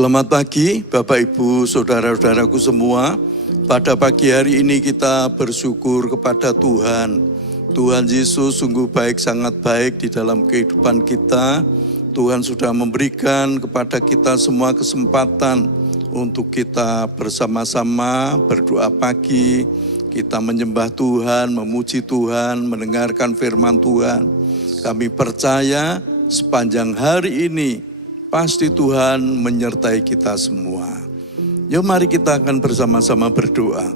Selamat pagi Bapak Ibu Saudara-saudaraku semua. Pada pagi hari ini kita bersyukur kepada Tuhan. Tuhan Yesus sungguh baik, sangat baik di dalam kehidupan kita. Tuhan sudah memberikan kepada kita semua kesempatan untuk kita bersama-sama berdoa pagi. Kita menyembah Tuhan, memuji Tuhan, mendengarkan firman Tuhan. Kami percaya sepanjang hari ini pasti Tuhan menyertai kita semua. Yuk mari kita akan bersama-sama berdoa.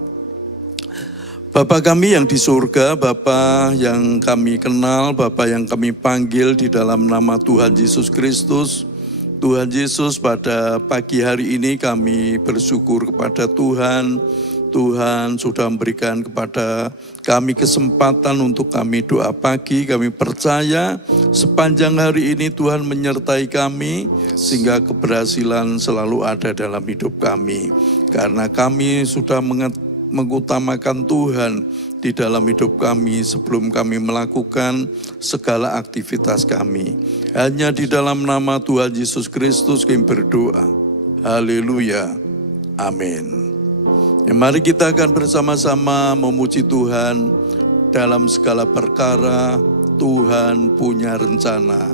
Bapa kami yang di surga, Bapa yang kami kenal, Bapa yang kami panggil di dalam nama Tuhan Yesus Kristus. Tuhan Yesus, pada pagi hari ini kami bersyukur kepada Tuhan. Tuhan sudah memberikan kepada kami kesempatan untuk kami doa pagi. Kami percaya sepanjang hari ini Tuhan menyertai kami, sehingga keberhasilan selalu ada dalam hidup kami. Karena kami sudah mengutamakan Tuhan di dalam hidup kami sebelum kami melakukan segala aktivitas kami. Hanya di dalam nama Tuhan Yesus Kristus kami berdoa. Haleluya. Amin. Ya, mari kita akan bersama-sama memuji Tuhan. Dalam segala perkara Tuhan punya rencana.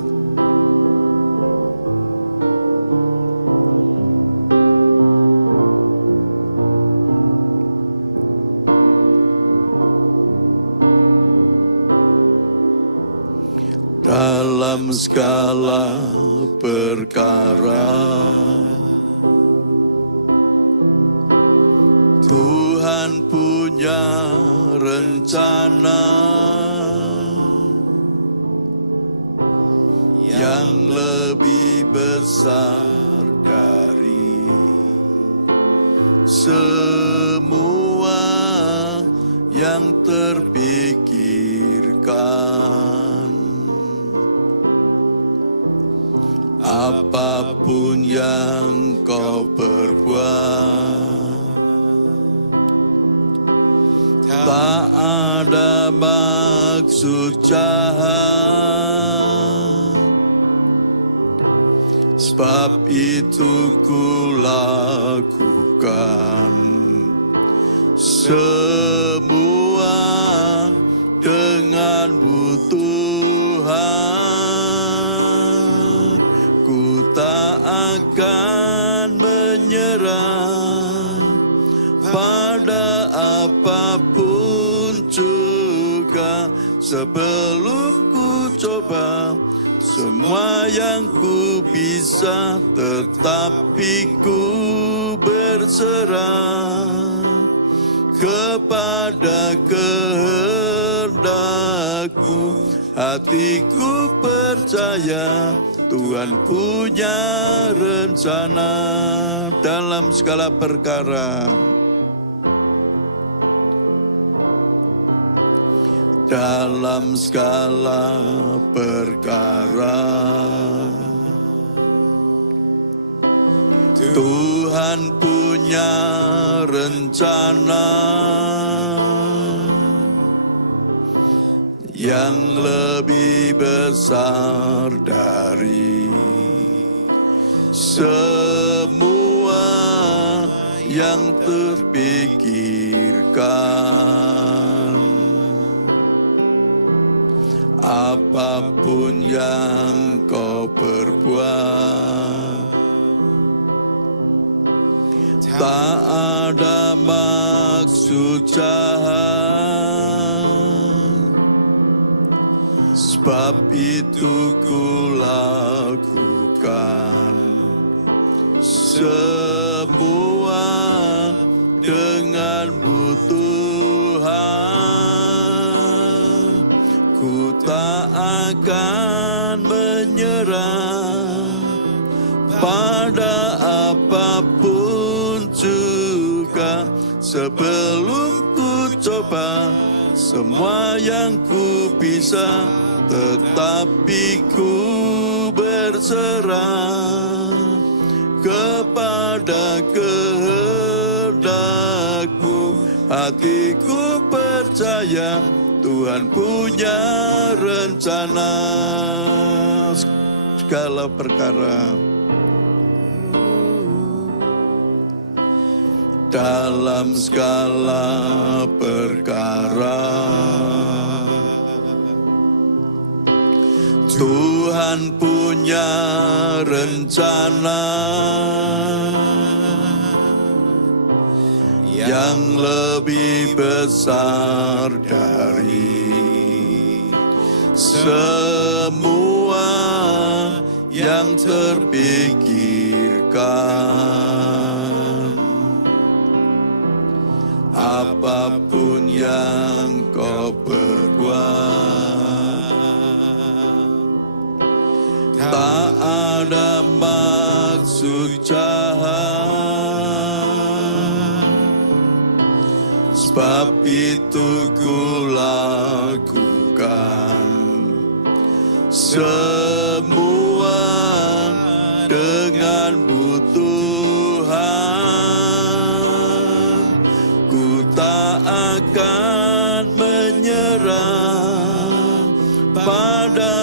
Dalam segala perkara Tuhan punya rencana yang lebih besar dari semua yang terpikirkan. Apapun yang kau perbuat, tak ada maksud jahat, sebab itu ku lakukan semua denganmu Tuhan. Ku tak akan menyerah pada apapun juga, sebelum ku coba semua yang ku bisa, tetapi ku berserah kepada kehendakmu. Hatiku percaya Tuhan punya rencana dalam segala perkara. Dalam segala perkara Tuhan punya rencana yang lebih besar dari semua yang terpikirkan. Apapun yang kau perbuat, tak ada maksud jahat, sebab itu ku lakukan semua denganmu Tuhan. Ku tak akan menyerah pada apapun juga, sebelum ku coba semua yang ku bisa, tetapi ku berserah kepada kehendakmu. Hatiku percaya Tuhan punya rencana segala perkara. dalam segala perkara. Tuhan punya rencana yang lebih besar dari semua yang terpikirkan. Apapun yang kau perbuat, tak ada maksud jahat, sebab itu ku lakukan semua denganmu Tuhan. Ku tak akan menyerah pada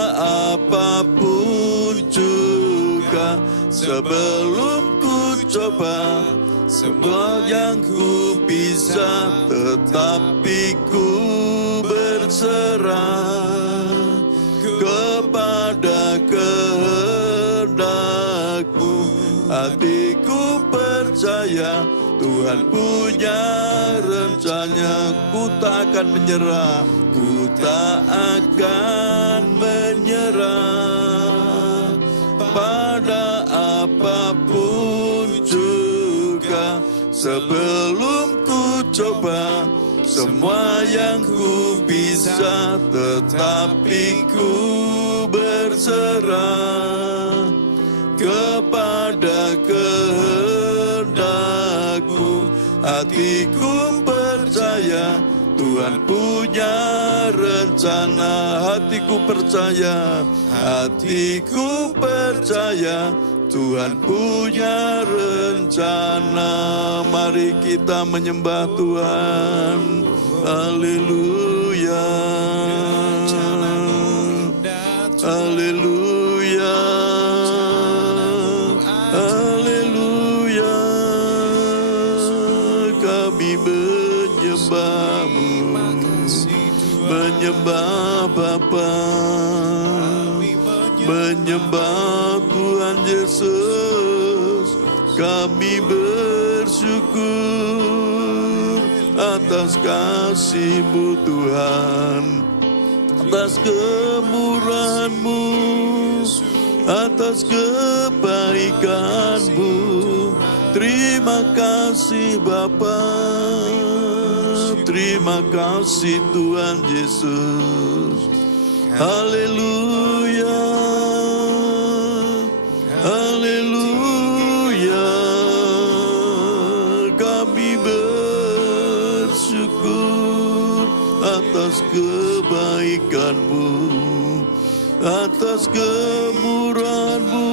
apapun juga, sebelum ku coba semua yang ku bisa, tetapi ku berserah kepada kehendak-Mu. Hatiku percaya Tuhan punya rencana, ku tak akan menyerah, ku tak akan menyerah pada apapun juga, sebelum ku coba semua yang ku bisa, tetapi ku berserah kepada kehendak-Mu. Hatiku percaya Tuhan punya rencana. Hatiku percaya, hatiku percaya Tuhan punya rencana. Mari kita menyembah Tuhan. Haleluya, haleluya, haleluya. Kami menyembah-Mu, menyembah Bapa, menyembah Tuhan Yesus. Kami bersyukur atas kasih-Mu Tuhan, atas kemurahan-Mu, atas kebaikan-Mu. Terima kasih Bapa, terima kasih Tuhan Yesus. Haleluya, haleluya. Kami bersyukur atas kebaikan-Mu, atas kemurahan-Mu,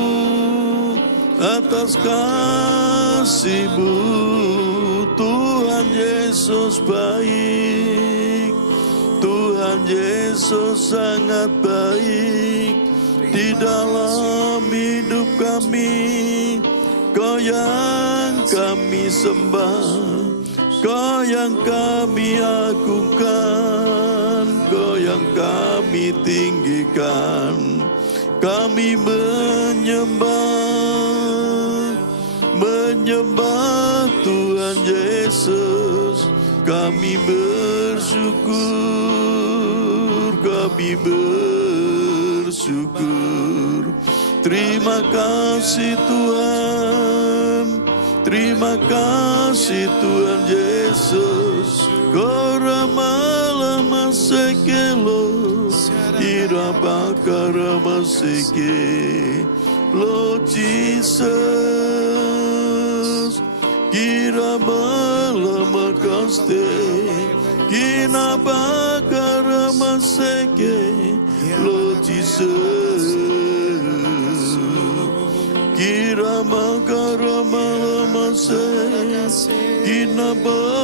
atas kasih-Mu. Tuhan Yesus baik, Tuhan Yesus sangat baik di dalam hidup kami. Kau yang kami sembah, Kau yang kami agungkan, Kau yang kami tinggikan. Kami menyembah Tuhan Yesus. Kami bersyukur. Terima kasih Tuhan, terima kasih Tuhan Yesus. Korama sekelo, irabakara maseke, Lord Jesus. Kirabala makaste, kinabakara maseke, Lord Jesus. Kirabakara maseke, kinabaraba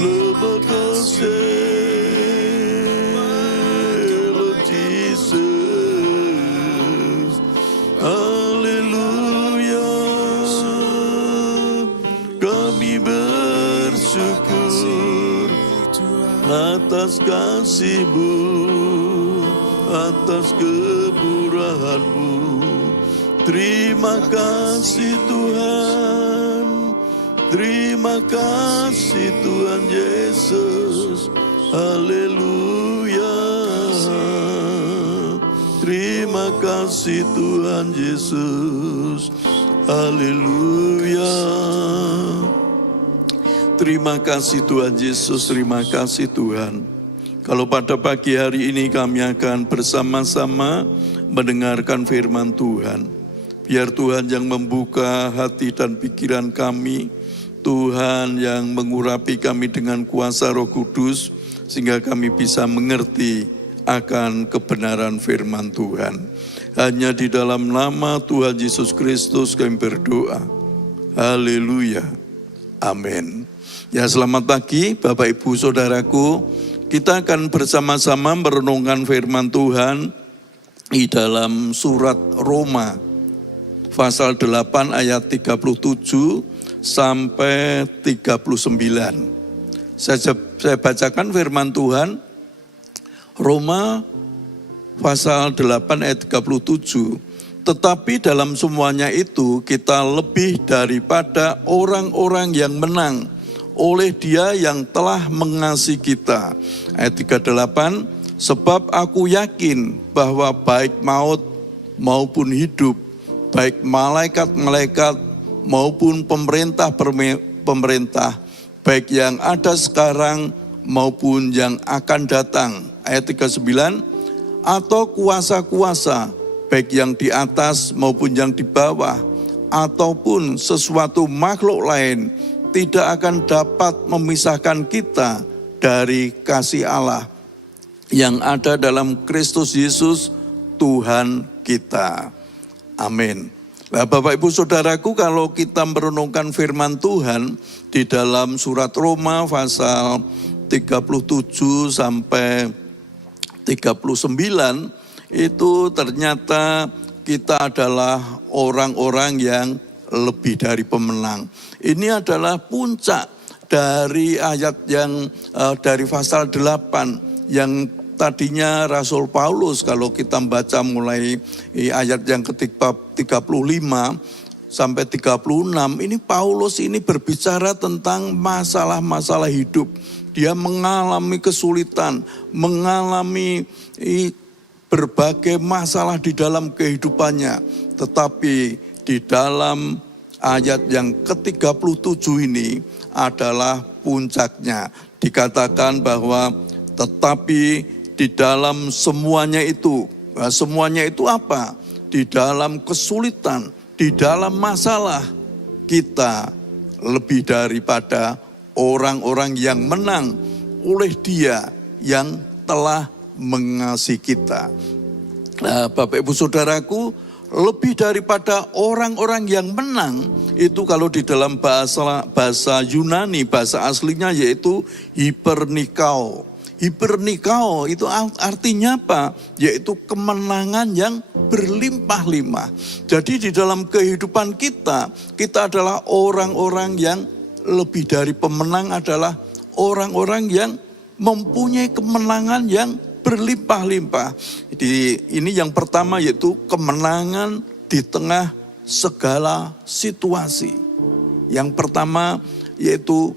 lemakaste, Lord Jesus. Hallelujah, kami bersyukur atas kasih-Mu, atas kemurahan-Mu. Terima kasih Tuhan, terima kasih Tuhan Yesus. Haleluya. Terima kasih Tuhan Yesus. Haleluya. Terima kasih Tuhan Yesus, terima kasih Tuhan. Kalau pada pagi hari ini kami akan bersama-sama mendengarkan firman Tuhan. Biar Tuhan yang membuka hati dan pikiran kami, Tuhan yang mengurapi kami dengan kuasa Roh Kudus, sehingga kami bisa mengerti akan kebenaran firman Tuhan. Hanya di dalam nama Tuhan Yesus Kristus kami berdoa. Haleluya. Amin. Ya, selamat pagi Bapak Ibu Saudaraku. Kita akan bersama-sama merenungkan firman Tuhan di dalam surat Roma pasal 8 ayat 37 sampai 39. Saya bacakan firman Tuhan Roma pasal 8 ayat 37. Tetapi dalam semuanya itu kita lebih daripada orang-orang yang menang oleh Dia yang telah mengasihi kita. Ayat 38, sebab aku yakin bahwa baik maut maupun hidup, baik malaikat-malaikat maupun pemerintah-pemerintah, baik yang ada sekarang maupun yang akan datang. Ayat 39, atau kuasa-kuasa, baik yang di atas maupun yang di bawah, ataupun sesuatu makhluk lain, tidak akan dapat memisahkan kita dari kasih Allah yang ada dalam Kristus Yesus Tuhan kita. Amin. Nah, Bapak Ibu Saudaraku, kalau kita merenungkan firman Tuhan di dalam surat Roma pasal 37 sampai 39, itu ternyata kita adalah orang-orang yang lebih dari pemenang. Ini adalah puncak dari ayat yang dari pasal 8 yang tadinya Rasul Paulus, kalau kita membaca mulai ayat yang ketika 35 sampai 36, ini Paulus ini berbicara tentang masalah-masalah hidup. Dia mengalami kesulitan, mengalami berbagai masalah di dalam kehidupannya. Tetapi di dalam ayat yang ke-37 ini adalah puncaknya. Dikatakan bahwa tetapi di dalam semuanya itu apa? Di dalam kesulitan, di dalam masalah, kita lebih daripada orang-orang yang menang oleh Dia yang telah mengasihi kita. Nah, Bapak Ibu Saudaraku, lebih daripada orang-orang yang menang, itu kalau di dalam bahasa Yunani, bahasa aslinya yaitu hipernikao. Hipernikao itu artinya apa? Yaitu kemenangan yang berlimpah-limpah. Jadi di dalam kehidupan kita adalah orang-orang yang lebih dari pemenang, adalah orang-orang yang mempunyai kemenangan yang berlimpah-limpah. Jadi ini yang pertama, yaitu kemenangan di tengah segala situasi. Yang pertama yaitu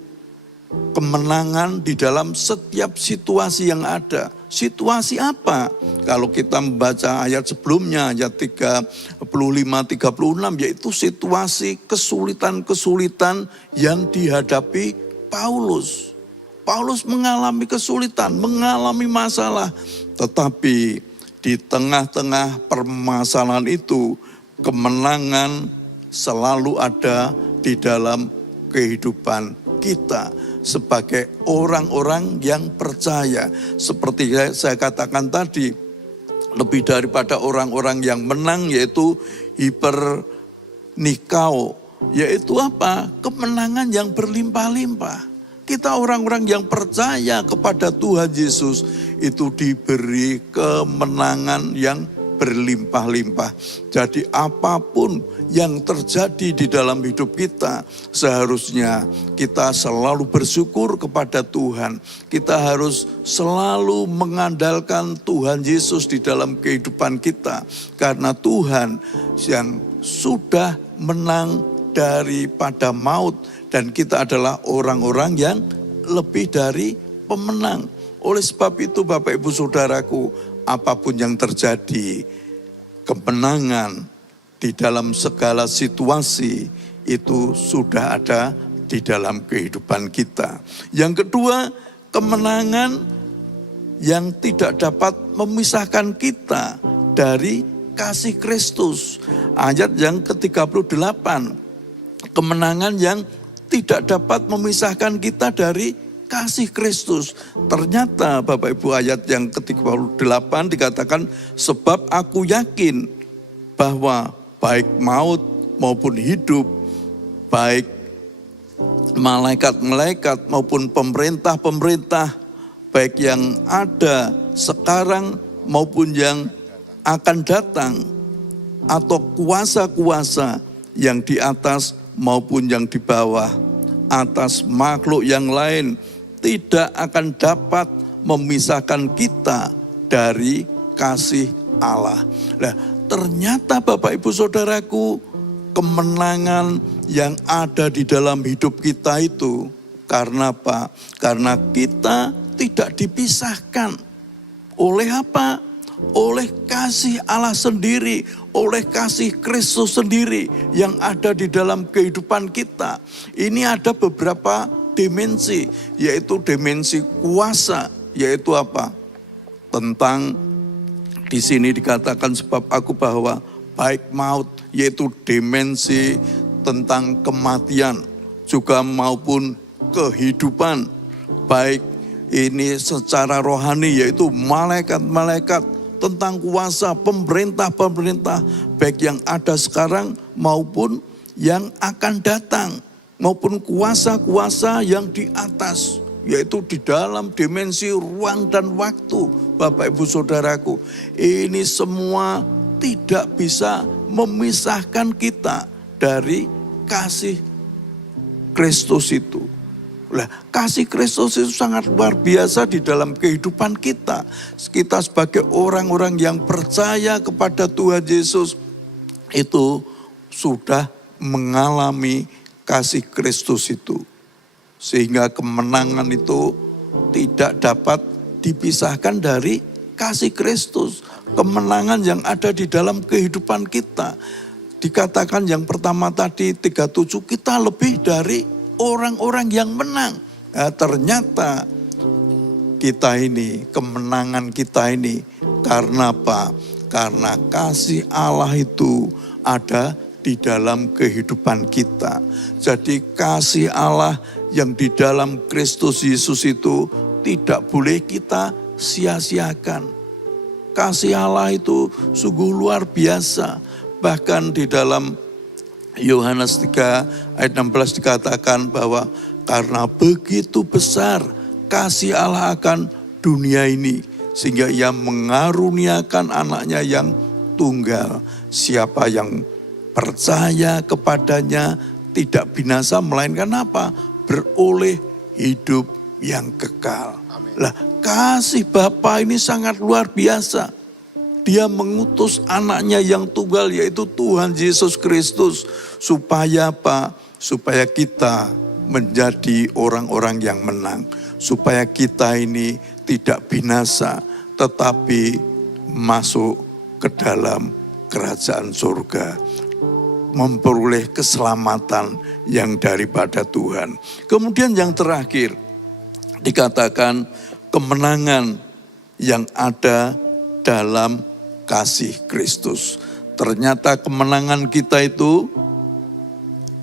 kemenangan di dalam setiap situasi yang ada. Situasi apa? Kalau kita membaca ayat sebelumnya, ayat 35-36, yaitu situasi kesulitan-kesulitan yang dihadapi Paulus. Paulus mengalami kesulitan, mengalami masalah. Tetapi di tengah-tengah permasalahan itu, kemenangan selalu ada di dalam kehidupan kita sebagai orang-orang yang percaya. Seperti saya katakan tadi, lebih daripada orang-orang yang menang, yaitu hipernikao. Yaitu apa? Kemenangan yang berlimpah-limpah. Kita orang-orang yang percaya kepada Tuhan Yesus itu diberi kemenangan yang berlimpah-limpah. Jadi apapun yang terjadi di dalam hidup kita, seharusnya kita selalu bersyukur kepada Tuhan. Kita harus selalu mengandalkan Tuhan Yesus di dalam kehidupan kita. Karena Tuhan yang sudah menang daripada maut, dan kita adalah orang-orang yang lebih dari pemenang. Oleh sebab itu Bapak Ibu Saudaraku, apapun yang terjadi, kemenangan di dalam segala situasi itu sudah ada di dalam kehidupan kita. Yang kedua, kemenangan yang tidak dapat memisahkan kita dari kasih Kristus. Ayat yang ke-38, kemenangan yang tidak dapat memisahkan kita dari kasih Kristus. Ternyata Bapak Ibu, ayat yang ke-38 dikatakan, sebab aku yakin bahwa baik maut maupun hidup, baik malaikat-malaikat maupun pemerintah-pemerintah, baik yang ada sekarang maupun yang akan datang, atau kuasa-kuasa yang di atas maupun yang di bawah, atas makhluk yang lain, tidak akan dapat memisahkan kita dari kasih Allah. Nah, ternyata Bapak Ibu Saudaraku, kemenangan yang ada di dalam hidup kita itu karena apa? Karena kita tidak dipisahkan. Oleh apa? Oleh kasih Allah sendiri, oleh kasih Kristus sendiri yang ada di dalam kehidupan kita. Ini ada beberapa dimensi, yaitu dimensi kuasa, yaitu apa? Tentang di sini dikatakan sebab aku bahwa baik maut, yaitu dimensi tentang kematian, juga maupun kehidupan, baik ini secara rohani, yaitu malaikat-malaikat, tentang kuasa pemerintah-pemerintah, baik yang ada sekarang maupun yang akan datang, maupun kuasa-kuasa yang di atas, yaitu di dalam dimensi ruang dan waktu. Bapak Ibu Saudaraku, ini semua tidak bisa memisahkan kita dari kasih Kristus itu. Lah, kasih Kristus itu sangat luar biasa di dalam kehidupan kita. Kita sebagai orang-orang yang percaya kepada Tuhan Yesus itu sudah mengalami kasih Kristus itu. Sehingga kemenangan itu tidak dapat dipisahkan dari kasih Kristus. Kemenangan yang ada di dalam kehidupan kita. Dikatakan yang pertama tadi 37, kita lebih dari orang-orang yang menang. Nah, ternyata kita ini, kemenangan kita ini karena apa? Karena kasih Allah itu ada di dalam kehidupan kita. Jadi kasih Allah yang di dalam Kristus Yesus itu tidak boleh kita sia-siakan. Kasih Allah itu sungguh luar biasa. Bahkan di dalam Yohanes 3 ayat 16 dikatakan bahwa karena begitu besar kasih Allah akan dunia ini, sehingga ia mengaruniakan anaknya yang tunggal. Siapa yang percaya kepadanya tidak binasa, melainkan apa? Beroleh hidup yang kekal. Lah, kasih Bapa ini sangat luar biasa. Dia mengutus anaknya yang tunggal, yaitu Tuhan Yesus Kristus. Supaya apa? Supaya kita menjadi orang-orang yang menang. Supaya kita ini tidak binasa, tetapi masuk ke dalam kerajaan surga. Memperoleh keselamatan yang daripada Tuhan. Kemudian yang terakhir, dikatakan kemenangan yang ada dalam kasih Kristus. Ternyata kemenangan kita itu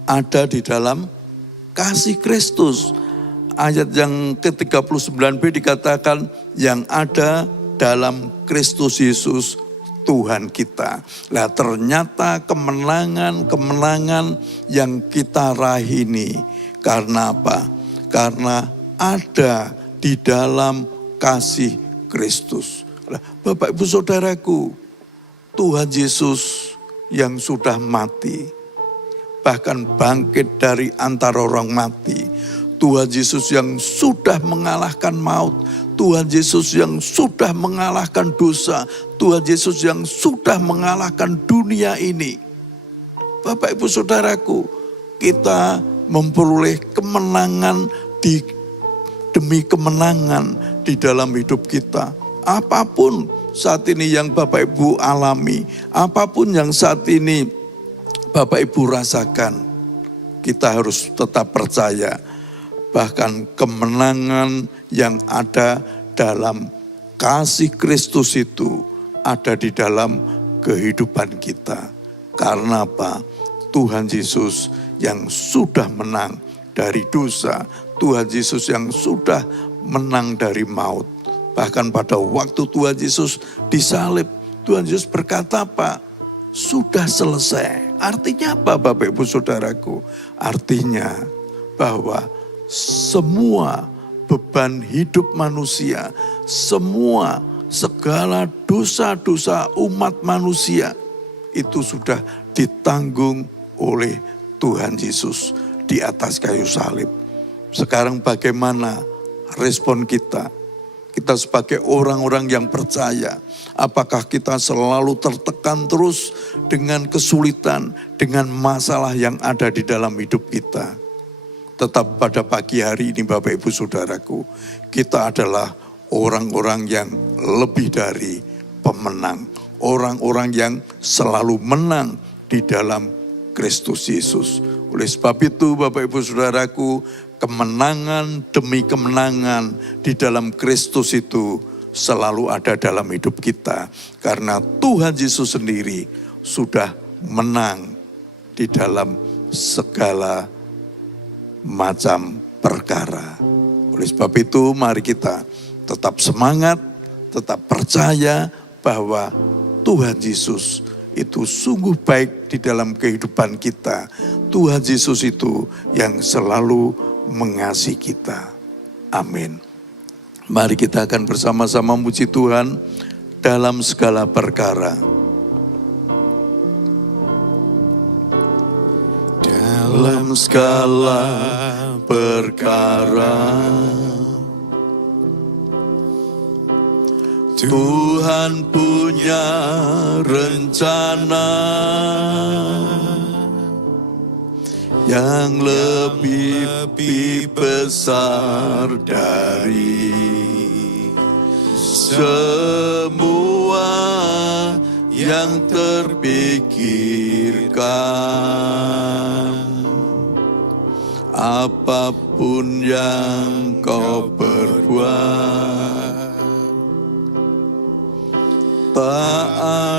ada di dalam kasih Kristus. Ayat yang ke-39b dikatakan yang ada dalam Kristus Yesus Tuhan kita. Nah, ternyata kemenangan yang kita raih ini karena apa? Karena ada di dalam kasih Kristus. Nah, Bapak Ibu Saudaraku, Tuhan Yesus yang sudah mati, bahkan bangkit dari antara orang mati. Tuhan Yesus yang sudah mengalahkan maut, Tuhan Yesus yang sudah mengalahkan dosa, Tuhan Yesus yang sudah mengalahkan dunia ini. Bapak Ibu Saudaraku, kita memperoleh kemenangan demi kemenangan di dalam hidup kita. Apapun saat ini yang Bapak Ibu alami, apapun yang saat ini Bapak Ibu rasakan, kita harus tetap percaya. Bahkan kemenangan yang ada dalam kasih Kristus itu ada di dalam kehidupan kita. Karena apa? Tuhan Yesus yang sudah menang dari dosa, Tuhan Yesus yang sudah menang dari maut. Bahkan pada waktu Tuhan Yesus disalib, Tuhan Yesus berkata apa? Sudah selesai. Artinya apa Bapak Ibu Saudaraku? Artinya bahwa semua beban hidup manusia, segala dosa-dosa umat manusia itu sudah ditanggung oleh Tuhan Yesus di atas kayu salib. Sekarang bagaimana respon kita? Kita sebagai orang-orang yang percaya, apakah kita selalu tertekan terus dengan kesulitan, dengan masalah yang ada di dalam hidup kita? Tetap pada pagi hari ini Bapak Ibu Saudaraku, kita adalah orang-orang yang lebih dari pemenang. Orang-orang yang selalu menang di dalam Kristus Yesus. Oleh sebab itu Bapak Ibu Saudaraku, kemenangan demi kemenangan di dalam Kristus itu selalu ada dalam hidup kita. Karena Tuhan Yesus sendiri sudah menang di dalam segala macam perkara. Oleh sebab itu mari kita tetap semangat, tetap percaya bahwa Tuhan Yesus itu sungguh baik di dalam kehidupan kita. Tuhan Yesus itu yang selalu mengasihi kita. Amin. Mari kita akan bersama-sama memuji Tuhan dalam segala perkara. Dalam segala perkara Tuhan punya rencana yang lebih besar dari semua yang terpikirkan. Apapun yang kau perbuat, tak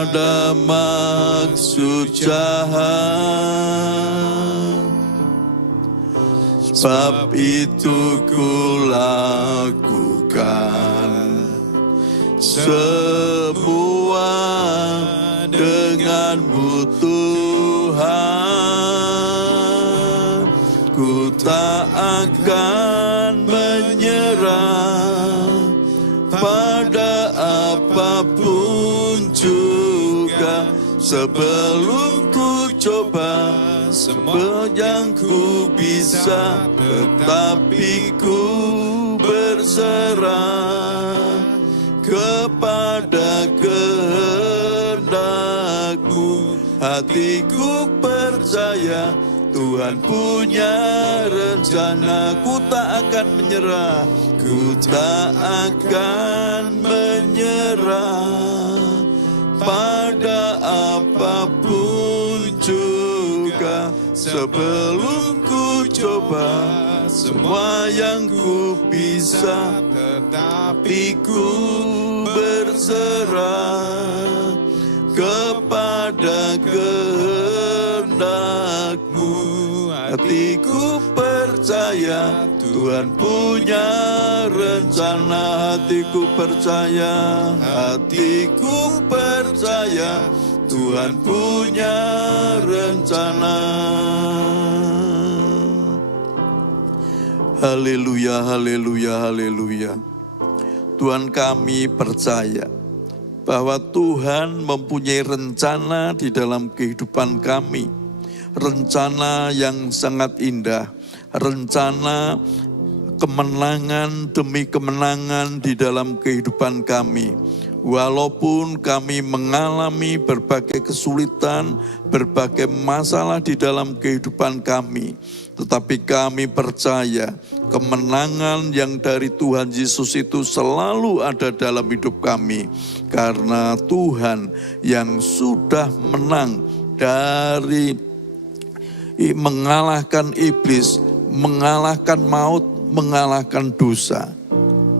ada maksud jahat, sebab itu ku lakukan semua denganmu Tuhan. Ku tak akan menyerah pada apapun juga, sebelum ku coba semua yang ku bisa, tetapi ku berserah kepada kehendak-Mu. Hatiku percaya Tuhan punya rencana. Ku tak akan menyerah, ku tak akan menyerah pada apapun juga, sebelum ku coba semua yang ku bisa, tetapi ku berserah kepada kehendak-Mu. Hatiku percaya Tuhan punya rencana. Hatiku percaya, hatiku percaya Tuhan punya rencana. Haleluya, haleluya, haleluya. Tuhan, kami percaya bahwa Tuhan mempunyai rencana di dalam kehidupan kami. Rencana yang sangat indah, rencana kemenangan demi kemenangan di dalam kehidupan kami. Walaupun kami mengalami berbagai kesulitan, berbagai masalah di dalam kehidupan kami, tetapi kami percaya kemenangan yang dari Tuhan Yesus itu selalu ada dalam hidup kami. Karena Tuhan yang sudah menang dari mengalahkan iblis, mengalahkan maut, mengalahkan dosa.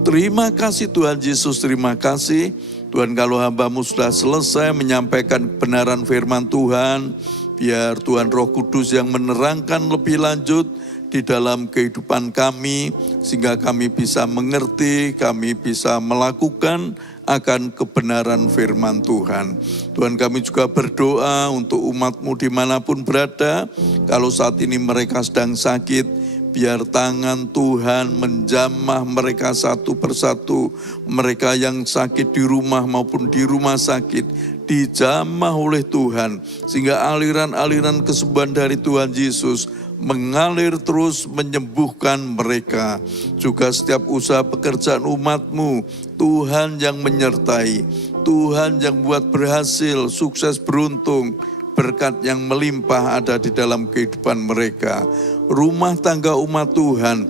Terima kasih Tuhan Yesus, terima kasih Tuhan, kalau hambamu sudah selesai menyampaikan kebenaran firman Tuhan, biar Tuhan Roh Kudus yang menerangkan lebih lanjut di dalam kehidupan kami, sehingga kami bisa mengerti, kami bisa melakukan akan kebenaran firman Tuhan. Tuhan, kami juga berdoa untuk umat-Mu dimanapun berada, kalau saat ini mereka sedang sakit, biar tangan Tuhan menjamah mereka satu persatu. Mereka yang sakit di rumah maupun di rumah sakit, dijamah oleh Tuhan. Sehingga aliran-aliran kesembuhan dari Tuhan Yesus mengalir terus menyembuhkan mereka. Juga setiap usaha pekerjaan umat-Mu, Tuhan yang menyertai. Tuhan yang buat berhasil, sukses, beruntung. Berkat yang melimpah ada di dalam kehidupan mereka. Rumah tangga umat Tuhan,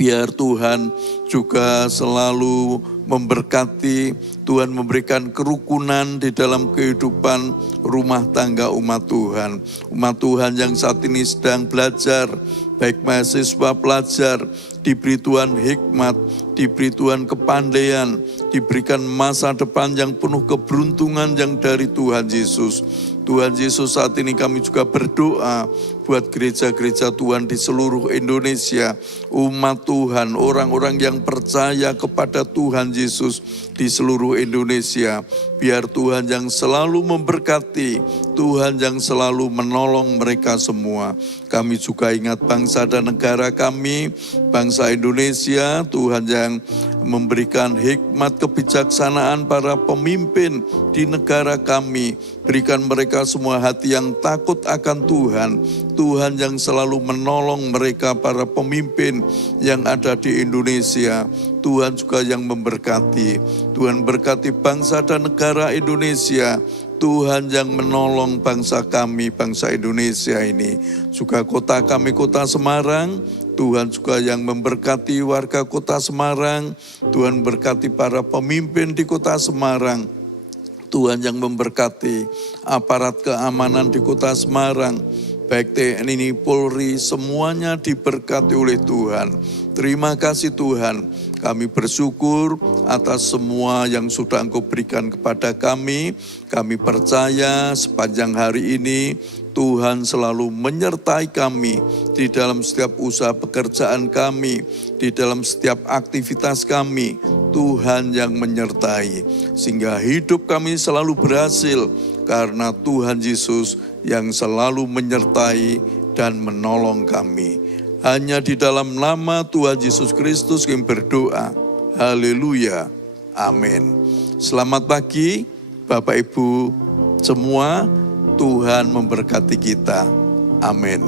biar Tuhan juga selalu memberkati. Tuhan memberikan kerukunan di dalam kehidupan rumah tangga umat Tuhan. Umat Tuhan yang saat ini sedang belajar, baik mahasiswa pelajar, diberi Tuhan hikmat, diberi Tuhan kepandaian, diberikan masa depan yang penuh keberuntungan yang dari Tuhan Yesus. Tuhan Yesus, saat ini kami juga berdoa buat gereja-gereja Tuhan di seluruh Indonesia, umat Tuhan, orang-orang yang percaya kepada Tuhan Yesus di seluruh Indonesia. Biar Tuhan yang selalu memberkati, Tuhan yang selalu menolong mereka semua. Kami juga ingat bangsa dan negara kami, bangsa Indonesia, Tuhan yang memberikan hikmat kebijaksanaan para pemimpin di negara kami. Berikan mereka semua hati yang takut akan Tuhan. Tuhan yang selalu menolong mereka, para pemimpin yang ada di Indonesia. Tuhan juga yang memberkati. Tuhan berkati bangsa dan negara Indonesia. Tuhan yang menolong bangsa kami, bangsa Indonesia ini. Juga kota kami, kota Semarang. Tuhan juga yang memberkati warga kota Semarang. Tuhan berkati para pemimpin di kota Semarang. Tuhan yang memberkati aparat keamanan di kota Semarang, baik TNI, Polri, semuanya diberkati oleh Tuhan. Terima kasih Tuhan, kami bersyukur atas semua yang sudah Engkau berikan kepada kami. Kami percaya sepanjang hari ini Tuhan selalu menyertai kami di dalam setiap usaha pekerjaan kami, di dalam setiap aktivitas kami. Tuhan yang menyertai, sehingga hidup kami selalu berhasil karena Tuhan Yesus yang selalu menyertai dan menolong kami. Hanya di dalam nama Tuhan Yesus Kristus kami berdoa. Haleluya. Amin. Selamat pagi Bapak Ibu semua. Tuhan memberkati kita. Amin.